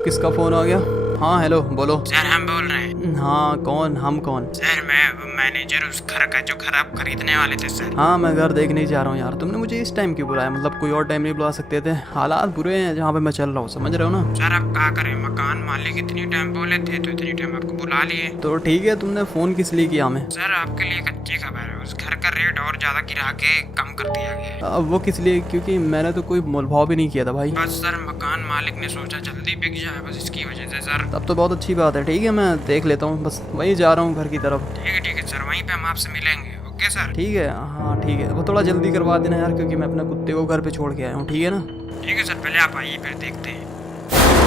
अब किसका फ़ोन आ गया? हाँ हेलो बोलो। सर हम बोल रहे हैं। हाँ कौन? हम कौन? सर मैं मैनेजर उस घर का जो घर आप खरीदने वाले थे सर। हाँ मैं घर देखने ही जा रहा हूँ यार। तुमने मुझे इस टाइम क्यों बुलाया? मतलब कोई और टाइम नहीं बुला सकते थे? हालात बुरे हैं जहाँ पे मैं चल रहा हूँ, समझ रहे हो ना? सर आप क्या करें, मकान मालिक इतनी टाइम बोले थे तो इतनी टाइम आपको बुला लिए। तो ठीक है, तुमने फ़ोन किस लिए किया हमें? सर आपके लिए एक अच्छी खबर है, उस घर का रेट और ज्यादा गिरा के कम कर दिया गया है। अब वो किस लिए? क्योंकि मैंने तो कोई मोलभाव भी नहीं किया था भाई। बस सर मकान मालिक ने सोचा जल्दी बिक जाए, बस इसकी वजह से सर। तब तो बहुत अच्छी बात है। ठीक है मैं देख लेता हूँ, बस वहीं जा रहा हूँ घर की तरफ। ठीक है सर, वहीं पे हम आपसे मिलेंगे। Okay sir. ठीक है हाँ ठीक है, वो थोड़ा जल्दी करवा देना यार, क्योंकि मैं अपने कुत्ते को घर पे छोड़ के आया हूँ। ठीक है ना? ठीक है सर, पहले आप आइए फिर देखते हैं।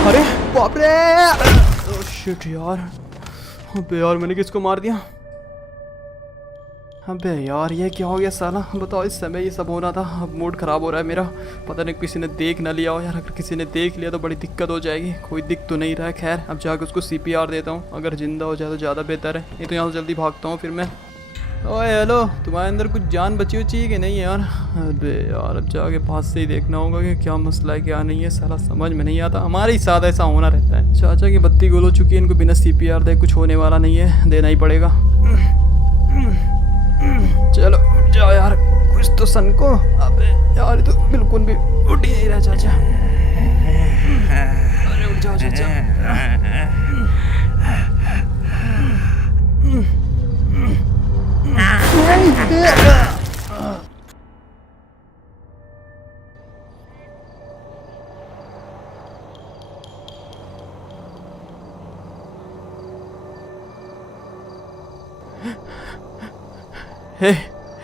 अरे बाप रे! शिट यार, अबे यार मैंने किसको मार दिया? अबे यार ये क्या हो गया साला? बताओ, इस समय ये सब हो रहा था। अब मूड ख़राब हो रहा है मेरा। पता नहीं किसी ने देख ना लिया हो यार। अगर किसी ने देख लिया तो बड़ी दिक्कत हो जाएगी। कोई दिख तो नहीं रहा है। खैर अब जाकर उसको CPR देता हूँ। अगर जिंदा हो जाए तो ज़्यादा बेहतर है। ये तो यहाँ से जल्दी भागता हूँ फिर मैं। ओए हेलो, तुम्हारे अंदर कुछ जान बची हुई चाहिए कि नहीं यार? अबे यार अब जाके पास से ही देखना होगा कि क्या मसला है क्या नहीं है। साला समझ में नहीं आता, हमारे ही साथ ऐसा होना रहता है। चाचा की बत्ती गोल हो चुकी है, इनको बिना CPR दे कुछ होने वाला नहीं है, देना ही पड़ेगा। चलो उठ जाओ यार, कुछ तो सन को। अबे यार ये तो बिल्कुल भी उठ ही नहीं रहा चाचा। अरे उठ जाओ चाचा।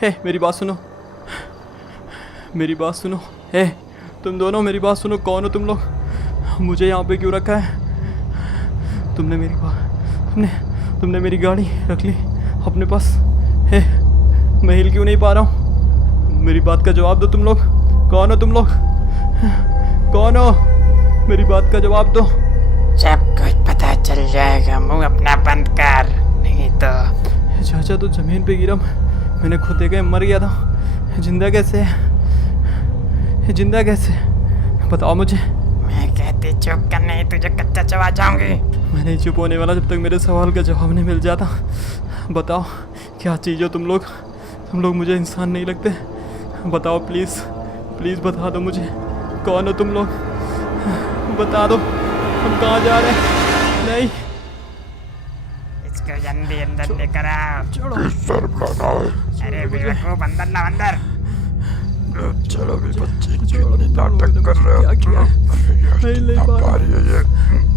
हे मेरी बात सुनो, मेरी बात सुनो। हे तुम दोनों मेरी बात सुनो। कौन हो तुम लोग? मुझे यहाँ पे क्यों रखा है? तुमने मेरी गाड़ी रख ली अपने पास। हे मैं हिल क्यों नहीं पा रहा हूँ? मेरी बात का जवाब दो तुम लोग। कौन हो तुम लोग? कौन हो? मेरी बात का जवाब दो। सब कुछ पता चल जाएगा, मुंह अपना बंद कर, नहीं तो। चाचा तो जमीन पे गिरा, मैंने खुद देखा मर गया था। जिंदा कैसे है? जिंदा कैसे? बताओ मुझे। मैं कहती चुप कर, नहीं तुझे कच्चा चबा जाऊंगी। मैं नहीं चुप होने वाला जब तक मेरे सवाल का जवाब नहीं मिल जाता। बताओ क्या चीज़ हो तुम लोग? तुम लोग मुझे इंसान नहीं लगते। बताओ प्लीज़, प्लीज़ बता दो मुझे। कौन हो तुम लोग? बता दो, हम कहाँ जा रहे हैं? नहीं इसको जल्दी अंदर लेकर आओ। छोड़ो। अरे बेवकूफ, अंदर ला अंदर। चलो भी बच्चे कितनी नाटक कर रहे हो? क्या किया? नहीं ले पा रहा। ये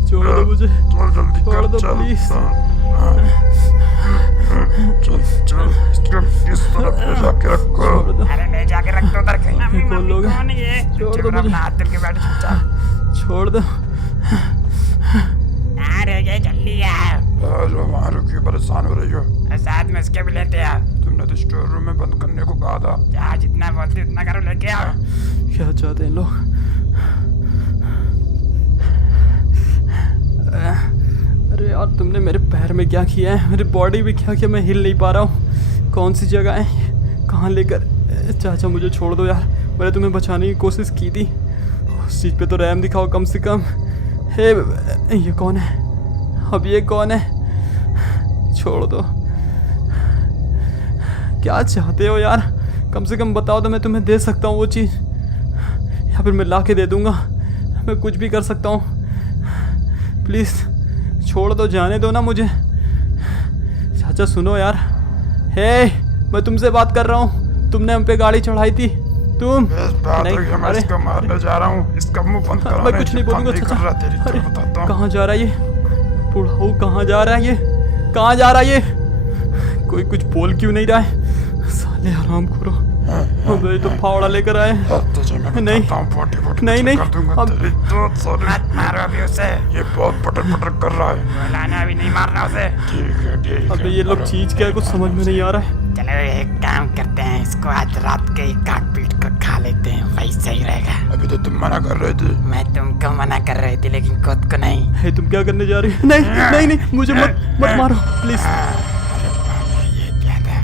छोड़ दो मुझे, थोड़ा जल्दी छोड़ कर, दो चल प्लीज। चल इसको इस तरफ ले जाके रखो। छोड़ दो, अरे ले जाके रख दो उधर कहीं। कौन लोग हैं? कौन है ये? छोड़ दो चुप रहो, मुझे। अपना हाथ दिल के बैठ चुपचाप। छोड़ दो। अरे ये जल्दी आओ। जो वहाँ रुकी परेशान हो रही हो, और साथ में इसके भी लेते आओ। तुमने तो स्टोर रूम में बंद करने को कहा था। जा, जितना बोलते उतना करो, लेके आओ। क्या चाहते हैं लोग? अरे यार तुमने मेरे पैर में क्या किया है? मेरी बॉडी में क्या किया? मैं हिल नहीं पा रहा हूँ। कौन सी जगह है? कहाँ लेकर? चाचा मुझे छोड़ दो यार, मैंने तुम्हें बचाने की कोशिश की थी। उस चीज़ पे तो रहम दिखाओ कम से कम। हे ये कौन है? अब ये कौन है? छोड़ दो। क्या चाहते हो यार? कम से कम बताओ तो मैं तुम्हें दे सकता हूँ वो चीज़, या फिर मैं ला के दे दूँगा। मैं कुछ भी कर सकता हूँ। प्लीज़ छोड़ दो, जाने दो ना मुझे। चाचा सुनो यार। हे मैं तुमसे बात कर रहा हूँ। तुमने हम पे गाड़ी चढ़ाई थी, तुम। इस बात नहीं, है, मैं अरे इसको मारने जा रहा हूँ। इसका मुंह बंद करो। मैं कुछ नहीं बोलूँगा चाचा। अरे कहाँ जा रहा है ये बुढ़ाऊ? कहाँ जा रहा है ये? कहाँ जा रहा है ये? कोई कुछ बोल क्यों नहीं रहा है? साले आराम करो। अबे तो फावड़ा लेकर आए। नहीं नहीं अब मत मारो अभी उसे। ये बहुत पटर पटर कर रहा है। बुलाना, अभी नहीं मारना उसे। ठीक है अबे ये लोग चीज क्या है, कुछ समझ में नहीं आ रहा है। चलो एक काम करते हैं, इसको आज रात के ही काट पीट कर खा लेते हैं, वही सही रहेगा। अभी तो तुम मना कर रहे थे। मैं तुमको मना कर रही थी लेकिन खुद को नहीं। हे तुम क्या करने जा रही हो? नहीं नहीं नहीं मुझे मत मारो प्लीज। अरे बाप रे, ये क्या था?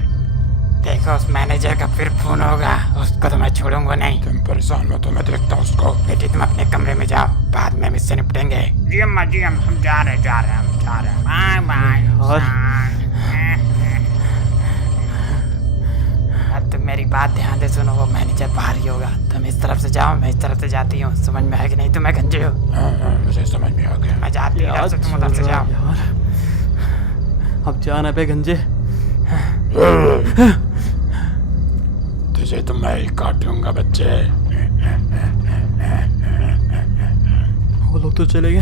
देखो देखो उस मैनेजर का फिर फोन होगा, उसको तो मैं छोड़ूंगा नहीं। तुम परेशान मत हो, मैं देखता हूँ उसको। बेटी तुम अपने कमरे में जाओ, बाद में हम इससे निपटेंगे। जी अम्मा जी, हम जा रहे बाय बाय। अब तुम मेरी बात ध्यान से सुनो, वो मैनेजर बाहर ही होगा। तुम इस तरफ से जाओ, मैं इस तरफ से जाती हूँ। समझ में है कि नहीं तुम्हें गंजे हो? हाँ, मुझे समझ में आ गया। मैं जाती हूँ इधर से, तुम उधर से जाओ। यार अब जाना पे गंजे। तुझे तो मैं ही काटूंगा बच्चे। वो लोग तो चले गए,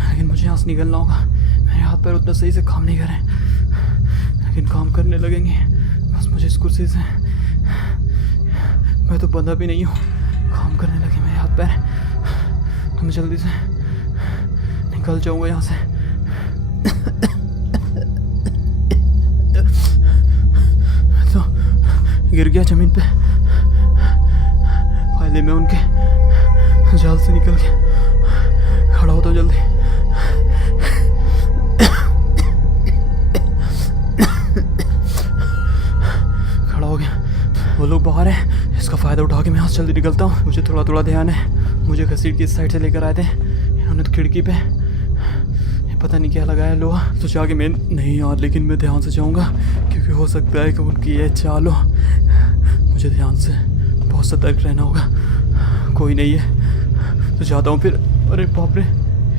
लेकिन मुझे यहाँ से निकलना होगा। मेरे हाथ पैर उतना सही से काम नहीं करें, लेकिन काम करने लगेंगे। बस मुझे इस कुर्सी से, मैं तो बंधा भी नहीं हूँ, काम करने लगे मेरे हाथ पैर। तो मैं जल्दी से निकल जाऊँगा यहाँ से। तो गिर गया ज़मीन पे। पहले मैं उनके जाल से निकल के खड़ा होता हूँ जल्दी। खड़ा हो गया, वो लोग बाहर हैं। इसका फ़ायदा उठा के मैं यहाँ से जल्दी निकलता हूँ। मुझे थोड़ा थोड़ा ध्यान है, मुझे घसीट के इस साइड से लेकर आए थे इन्होंने तो खिड़की पे। पता नहीं क्या लगाया लोहा, तो जाके मैं नहीं यार, लेकिन मैं ध्यान से जाऊँगा क्योंकि हो सकता है कि उनकी ये चाल हो। मुझे ध्यान से बहुत सतर्क रहना होगा। कोई नहीं है तो जाता हूँ फिर। अरे बाप रे,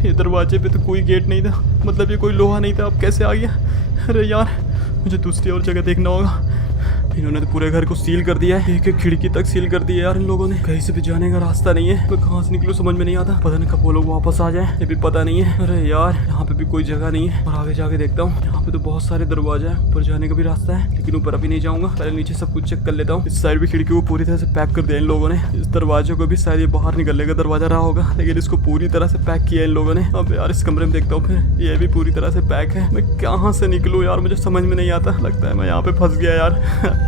ये दरवाजे पे तो कोई गेट नहीं था, मतलब ये कोई लोहा नहीं था। अब कैसे आ गया? अरे यार मुझे दूसरी और जगह देखना होगा। इन्होंने तो पूरे घर को सील कर दिया है, एक एक खिड़की तक सील कर दिया यार इन लोगों ने। कहीं से भी जाने का रास्ता नहीं है। मैं कहाँ से निकलूँ समझ में नहीं आता। पता नहीं कब वो लोग वापस आ जाए, ये भी पता नहीं है। अरे यार यहाँ पे भी कोई जगह नहीं है। और आगे जाके देखता हूँ, यहाँ पे तो बहुत सारे दरवाजे हैं, ऊपर जाने का भी रास्ता है, लेकिन ऊपर अभी नहीं जाऊंगा। पहले नीचे सब कुछ चेक कर लेता हूँ। इस साइड भी खिड़की को पूरी तरह से पैक कर दिया इन लोगों ने। इस दरवाजे को भी शायद ये बाहर निकलने का दरवाजा रहा होगा, लेकिन इसको पूरी तरह से पैक किया इन लोगों ने। अब यार इस कमरे में देखता हूँ, फिर ये भी पूरी तरह से पैक है। मैं कहाँ से निकलूँ यार, मुझे समझ में नहीं आता। लगता है मैं यहाँ पे फंस गया यार।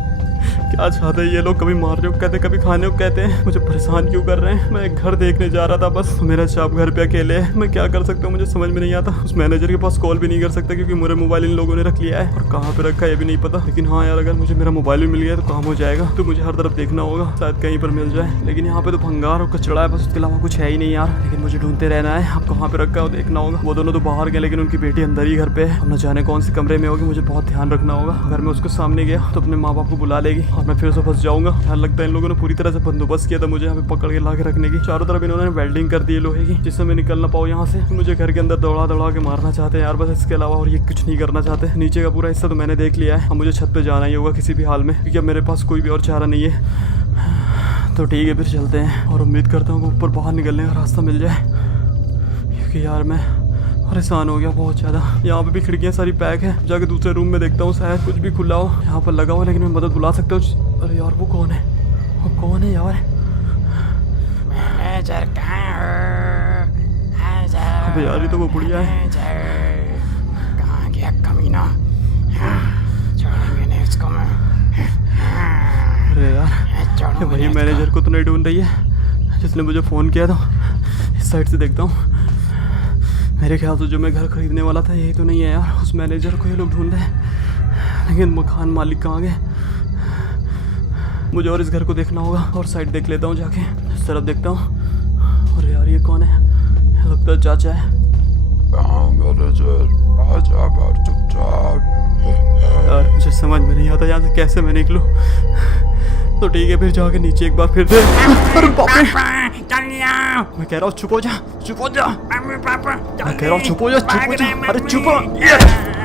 क्या चाहते हैं ये लोग? कभी मारने को कहते हैं, कभी खाने को कहते हैं। मुझे परेशान क्यों कर रहे हैं? मैं एक घर देखने जा रहा था बस। मेरा चाप घर पे अकेले है, मैं क्या कर सकता हूँ मुझे समझ में नहीं आता। उस मैनेजर के पास कॉल भी नहीं कर सकता क्योंकि मेरा मोबाइल इन लोगों ने रख लिया है, और कहाँ पे रखा है ये भी नहीं पता। लेकिन हाँ यार, अगर मुझे मेरा मोबाइल भी मिल गया तो काम हो जाएगा। तो मुझे हर तरफ देखना होगा, शायद कहीं पर मिल जाए। लेकिन यहाँ पे तो भंगार और कचड़ा है बस, उसके अलावा कुछ है ही नहीं यार। लेकिन मुझे ढूंढते रहना है। अब कहाँ पे रखा है वो देखना होगा। वो दोनों तो बाहर गए, लेकिन उनकी बेटी अंदर ही घर पे है। अब न जाने कौन से कमरे में होगी, मुझे बहुत ध्यान रखना होगा। अगर मैं उसके सामने गया तो अपने माँ बाप को बुला लेगी और मैं फिर से फंस जाऊंगा। ध्यान लगता है इन लोगों ने पूरी तरह से बंदोबस्त किया था मुझे यहाँ पे पकड़ के ला के रखने की। चारों तरफ इन्होंने वेल्डिंग कर दी है लोहे की, जिससे मैं निकल ना पाऊँ यहाँ से। मुझे घर के अंदर दौड़ा दौड़ा के मारना चाहते हैं यार बस, इसके अलावा और ये कुछ नहीं करना चाहते। नीचे का पूरा हिस्सा तो मैंने देख लिया है, अब मुझे छत पे जाना ही होगा किसी भी हाल में, क्योंकि अब मेरे पास कोई भी और चारा नहीं है। तो ठीक है फिर चलते हैं, और उम्मीद करता हूँ कि ऊपर बाहर निकलने का रास्ता मिल जाए, क्योंकि यार मैं परेशान हो गया बहुत ज़्यादा। यहाँ पे भी खिड़कियाँ सारी पैक है। जाके दूसरे रूम में देखता हूँ, शायद कुछ भी खुला हो यहाँ पर लगा हो, लेकिन मैं मदद बुला सकता हूँ। अरे यार वो कौन है? वो कौन है यार? मैनेजर कहाँ हो? अबे यार ये तो वो बुढ़िया है। कहाँ गया कमीना? छोड़ेंगे नहीं इसको मैं। अरे यार वही मैनेजर को तो नहीं ढूंढ रही है जिसने मुझे फ़ोन किया था। इस साइड से देखता हूँ, मेरे ख्याल से जो मैं घर खरीदने वाला था यही तो नहीं है यार। उस मैनेजर को ये लोग ढूंढ रहे हैं, लेकिन मकान मालिक कहाँ गए? मुझे और इस घर को देखना होगा, और साइड देख लेता हूँ जाके। इस तरफ देखता हूँ। अरे यार ये कौन है? लगता है चाचा है। मैनेजर आजा बाहर चुपचाप। यार मुझे समझ में नहीं आता यहाँ से कैसे मैं निकलूँ। तो ठीक है फिर जाके नीचे एक बार फिर दे। अरे बाप रे, मैं कह रहा हूँ चुप हो जा, चुप हो जा। मैं कह रहा हूँ चुप हो जा, चुप हो जा। अरे चुप हो।